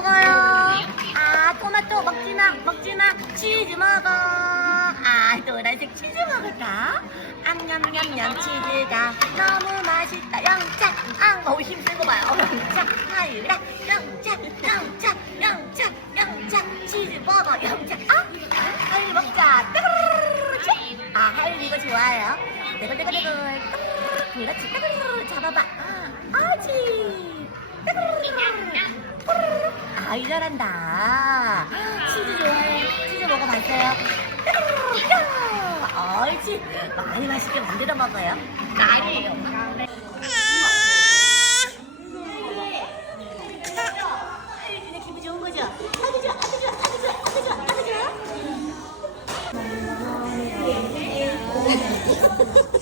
먹어요. 아, 토마토 먹지 마, 먹지 마. 치즈 먹어. 아, 노란색 치즈 먹을까? 암냠냠냠 치즈가 너무 맛있다. 영차, 아, 어우, 힘들고 봐요. 영차, 하이라, 영차, 영차, 영차, 영차, 치즈 버거, 영차. 아, 하유 먹자. 아, 따르르르르. 아, 하유 이거 좋아요. 내글내글내글. 그렇지, 따르르르 잡아봐. 아, 아 지. 따르르르. 아이 잘한다. 치즈 좋아해. 치즈 먹어봤어요? 옳지. 많이 맛있게 만들어 먹어요. 아니에요